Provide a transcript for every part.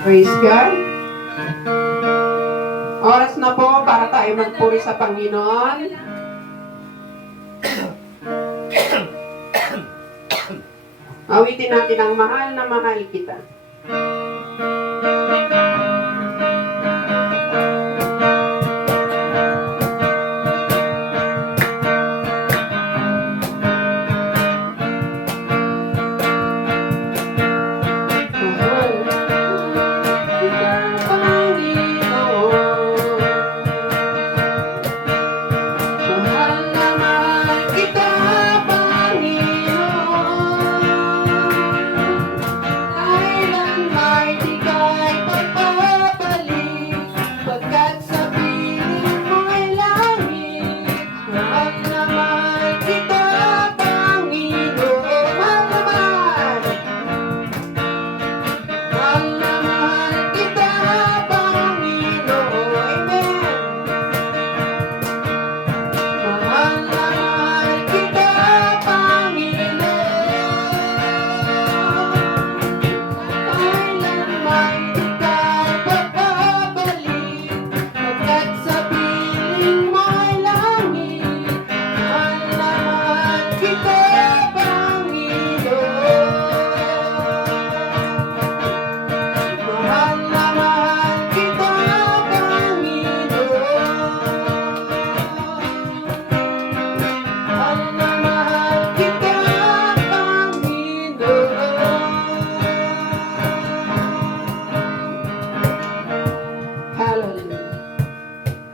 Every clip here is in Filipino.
Praise God. Oras na po para tayo magpuri sa Panginoon. Awitin natin ang mahal na mahal kita.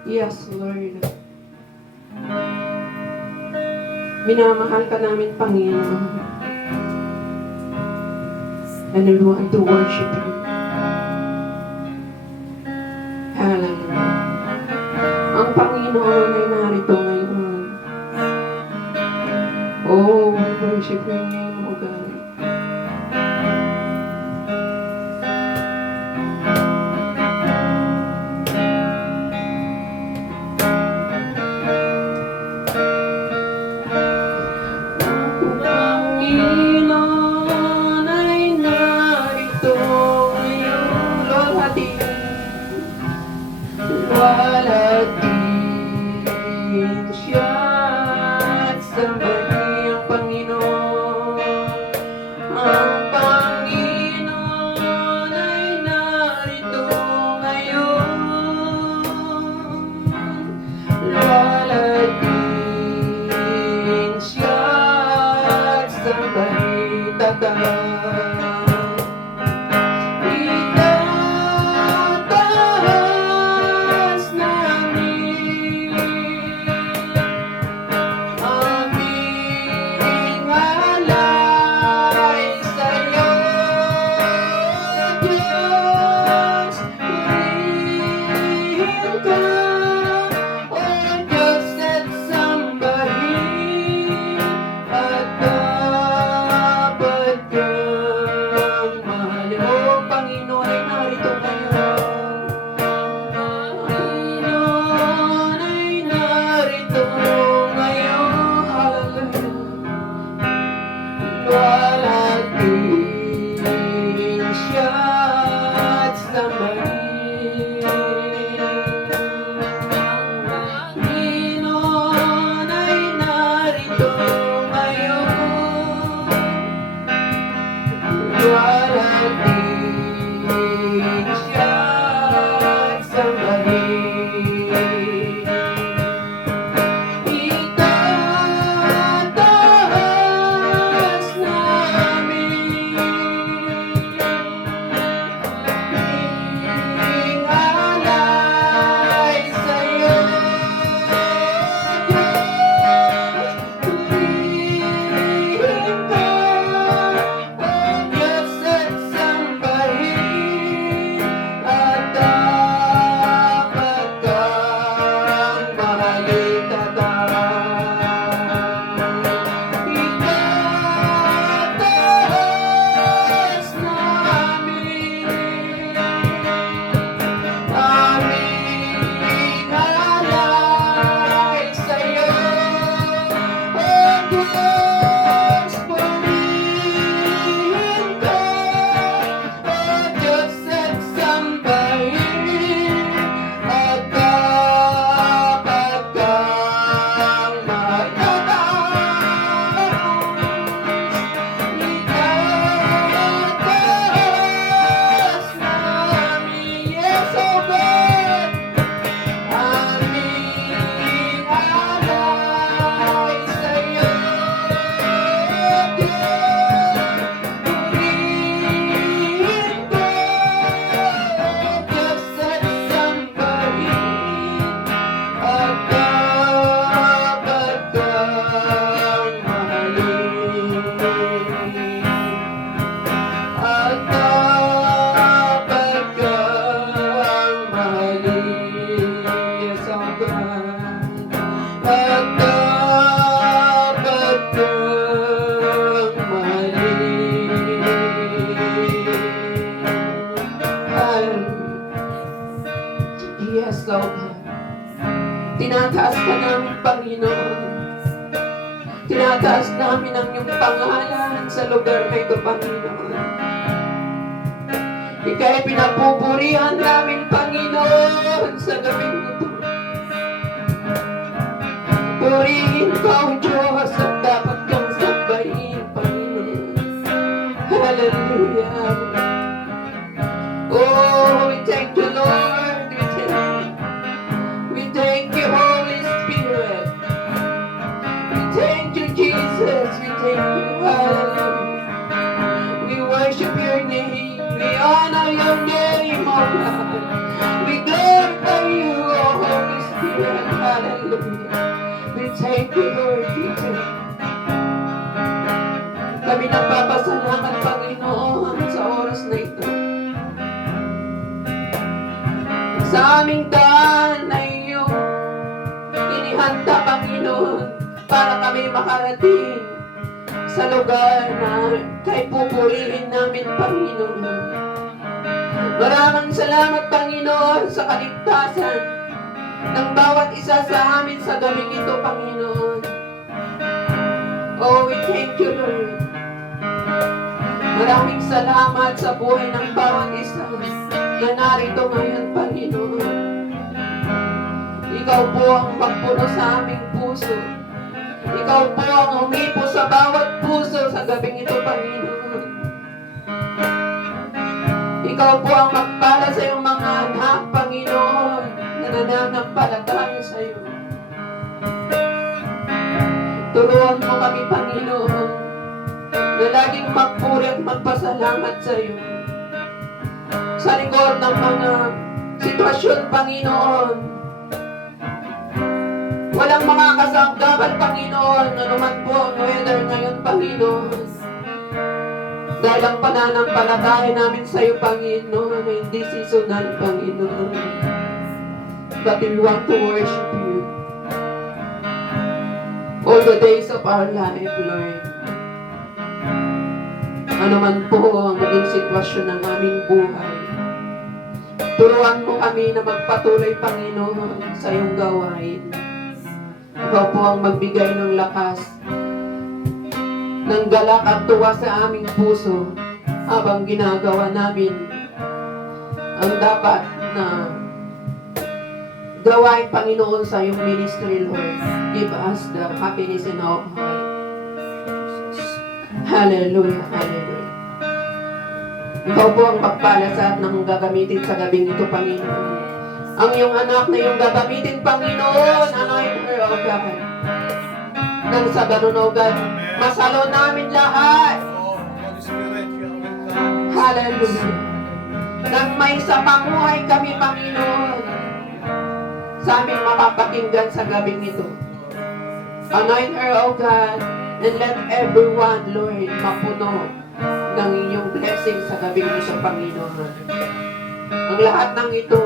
Yes, Lord. Minamahal ka namin, Panginoon. And we want to worship you. Hallelujah. Ang Panginoon ay narito ngayon. Oh, we worship your name, O God. Tinataas ka namin, Panginoon. Tinataas namin ang iyong pangalan sa lugar na ito, Panginoon. Ika'y pinapupurihan namin, Panginoon, sa gabing ito. Purihin ka, O Diyos, at dapat kang sambahin, Panginoon. Hallelujah. Oh, we thank you, Lord. We thank you, Holy Spirit. We thank you, Jesus. We thank you, hallelujah. We worship your name. We honor your name, oh God. We glorify you, oh Holy Spirit. Hallelujah. We thank you, Lord Jesus. Kami nagpapasalamat, Panginoon, sa oras na ito. Sa aming daan ay iyong inihanda, Panginoon, para kami makarating sa lugar na kay pupurihin namin, Panginoon. Maraming salamat, Panginoon, sa kaligtasan ng bawat isa sa amin sa gabing ito, Panginoon. Oh, we thank you, Lord. Maraming salamat sa buhay ng bawat isa na narito ngayon, Panginoon. Ikaw po ang magpuno sa aming puso. Ikaw po ang humipo sa bawat puso sa gabing ito, Panginoon. Ikaw po ang magpala sa iyong mga anak, Panginoon, na nananampalataya sa iyo. Turuan mo kami, Panginoon, na laging magpuri at magpasalamat sa iyo. Sa likod ng mga sitwasyon, Panginoon, walang mga kasanggapan, Panginoon, ano man po ang weather ngayon, Panginoon. Dahil ang pananampalataya namin sa iyo, Panginoon, ay hindi seasonal, Panginoon. But we want to worship you all the days of our life, Lord. Ano man po ang maging sitwasyon ng aming buhay, turuan mo kami na magpatuloy, Panginoon, sa iyong gawain. Ikaw po ang magbigay ng lakas, ng galak at tuwa sa aming puso habang ginagawa namin ang dapat na gawain, Panginoon, sa iyong ministry, Lord. Give us the happiness in our heart. Hallelujah, hallelujah. Ikaw po ang pagpala sa at nang gagamitin sa gabing ito, Panginoon. Ang iyong anak na iyong gagamitin, Panginoon, anoint her, O God. Nang sa ganun, O God, masalo namin lahat. Hallelujah. Nang may sapamuhay kami, Panginoon, sa aming mapapakinggan sa gabing ito. Anoint her, O God, and let everyone, Lord, mapuno ng inyong blessing sa gabing ito, Panginoon. Ang lahat ng ito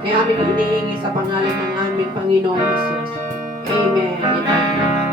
ay aming hinihingi sa pangalan ng aming Panginoon Jesus. Amen. Amen.